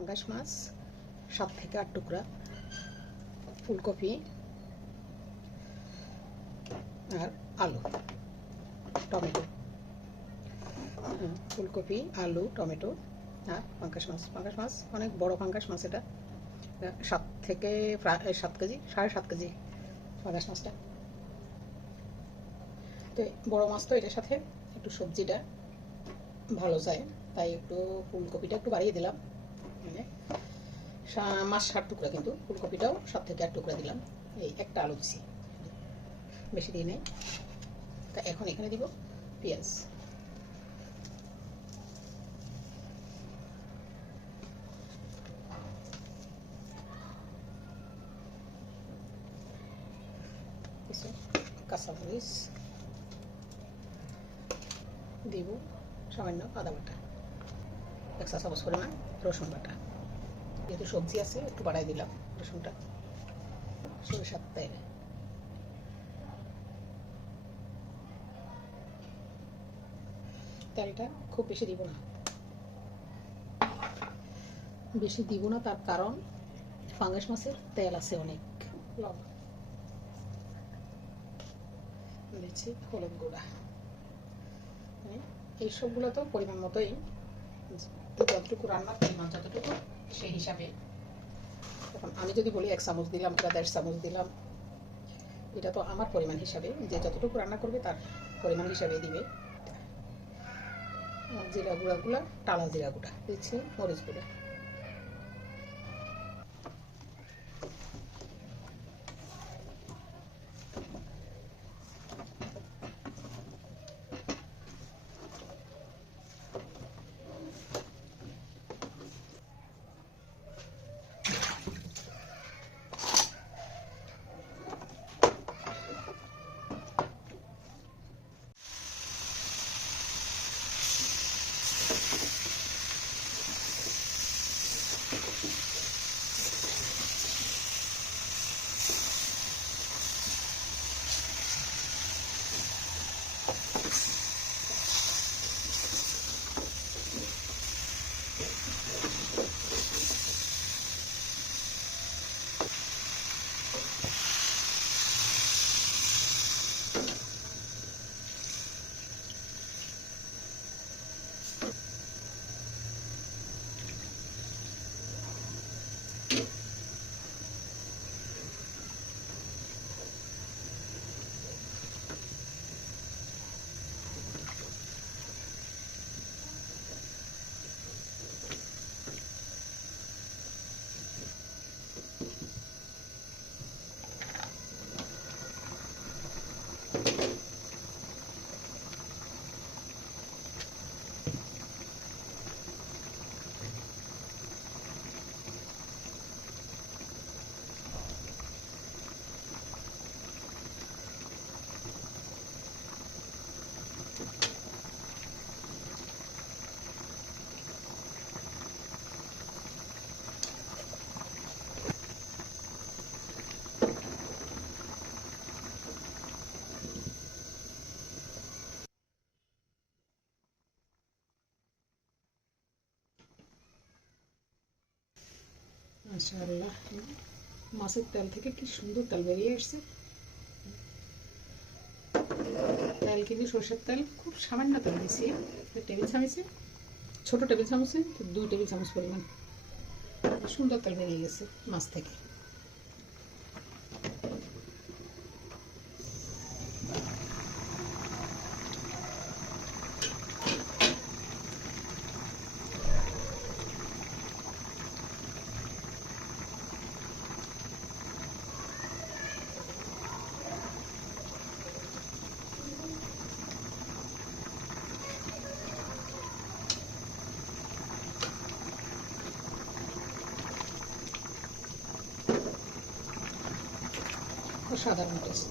পাঙ্গাস মাছ, সাত থেকে আট টুকরা, ফুলকপি আর আলু, টমেটো। ফুলকপি, আলু, টমেটো আর পাঙ্গাস মাছ। পাঙ্গাস মাছ অনেক বড় পাঙ্গাস মাছ এটা। সাত থেকে প্রায় সাত কেজি, সাড়ে সাত কেজি পাঙ্গাস মাছটা। তো বড় মাছ তো এটার সাথে একটু সবজিটা ভালো যায়, তাই একটু ফুলকপিটা একটু বাড়িয়ে দিলাম। মানে মাছ ষাট টুকরা কিন্তু ফুলকপিটাও সাত থেকে আট টুকরা দিলাম। এই একটা আলু দিছি। বেশি দিয়ে নেই। তা এখন এখানে দিব পেঁয়াজ। কাঁচামরিচ দিব, সামান্য আদা বাটা। এক চা চামচ পরিমাণ। রসুন বাটা যেহেতু সবজি আছে একটু বাড়াই দিলাম রসুনটা। সরিষার তেল। তেলটা খুব বেশি দিব না। বেশি দিব না তার কারণ ফাঙ্গাস মাছের তেল আছে অনেক। লবণ। হলুদ গুঁড়া। হ্যাঁ, এই সবগুলো তো পরিমাণ মতোই যতটুকু রান্না পরিমাণ, যতটুকু, সেই হিসাবে। এখন আমি যদি বলি এক চামচ দিলাম কিংবা দেড় চামচ দিলাম, এটা তো আমার পরিমাণ হিসাবে, যে যতটুকু রান্না করবে তার পরিমাণ হিসাবে দিবে। জিরা গুঁড়া গুলা টালা জিরা গুঁড়া দিচ্ছি, মরিচ গুঁড়া। মাশাআল্লাহ মাছের তেল থেকে কি সুন্দর তেল বেরিয়ে এসছে তেল কিন্তু সর্ষের তেল? খুব সামান্য তেল দিয়েছি। টেবিল চামচে ছোটো টেবিল চামচে দুই টেবিল চামচ পরিমাণ। সুন্দর তেল বেরিয়ে গেছে মাছ থেকে। অসাধারণ টেস্ট